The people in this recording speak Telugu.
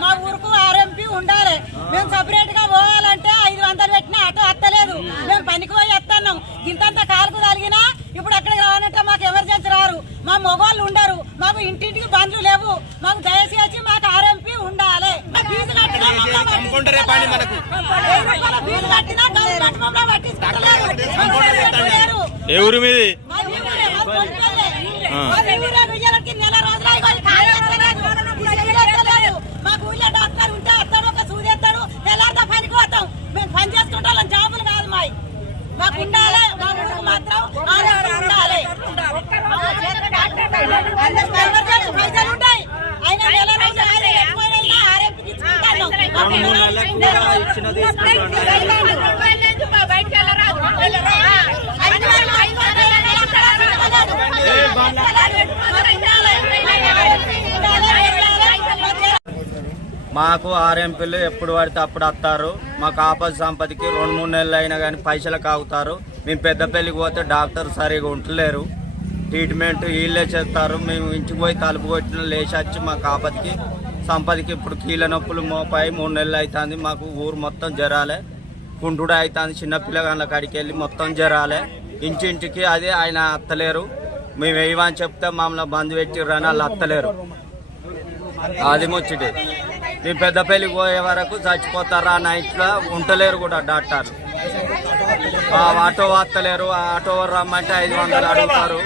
మా ఊరుకు ఆర్ఎంపీ ఉండాలి. మేము సపరేట్ గా పోవాలంటే 500 పెట్టినా ఆటో వస్తలేదు. మేము పనికి పోయి వస్తున్నాం. ఇంతంత కాలుకు తగిలినా ఇప్పుడు అక్కడికి రావాలంటే మాకు ఎమర్జెన్సీ రారు. మా మొగోళ్ళు ఉండరు. మాకు ఇంటింటికి బండ్లు లేవు. మాకు దయచేసి మాకు ఆర్ఎంపీ ఉండాలి. ఫీజు కట్టినా ఫీజు కట్టినా గవర్నమెంట్ మమ్మల్ని పట్టించుకోలేదు. ఏ ఊరు మీది? నెల రోజులు మాకు ఊళ్ళో డాక్టర్ ఉంటే వస్తాడు, ఒక సూది ఎత్తాడు, తెల్లారితో పనికి పోతాం. మేము పని చేసుకుంటాం, జాబులు కాదు మాకు ఉండాలి. మా ఊరికి మాత్రం ఉండాలి. పైసలు ఉంటాయి. అయినా నెల రోజులు ఆర్ఎంపీ తీసుకుంటాను. మాకు ఆర్ఎంపీలు ఎప్పుడు పడితే అప్పుడు వస్తారు. మాకు ఆపద సంపదకి 2-3 నెలలు అయినా కానీ పైసలకు ఆగుతారు. మేము పెద్దపల్లికి పోతే డాక్టర్ సరిగా ఉంటలేరు. ట్రీట్మెంట్ వీళ్ళే చేస్తారు. మేము ఇంటికి పోయి తలుపు కొట్టిన లేచి వచ్చి మాకు ఆపదకి సంపదకి ఇప్పుడు కీళ్ళ నొప్పులు మోపాయి 3 నెలలు అవుతుంది. మాకు ఊరు మొత్తం జరాలే, కుంటుడు అవుతుంది. చిన్నపిల్లగాళ్ళ కాడికి వెళ్ళి మొత్తం జరాలే. ఇంటింటికి అదే ఆయన అత్తలేరు. మేము వేయమని చెప్తే మమ్మల్ని బంద్ పెట్టిర్రని వాళ్ళు అత్తలేరు. అది ముచ్చటి. మేము పెద్దపల్లికి పోయే వరకు చచ్చిపోతారా నైట్లో ఉంటలేరు కూడా డాక్టర్లు. ఆటో వస్తలేరు. ఆటో రమ్మంటే 500 అడుగుతారు.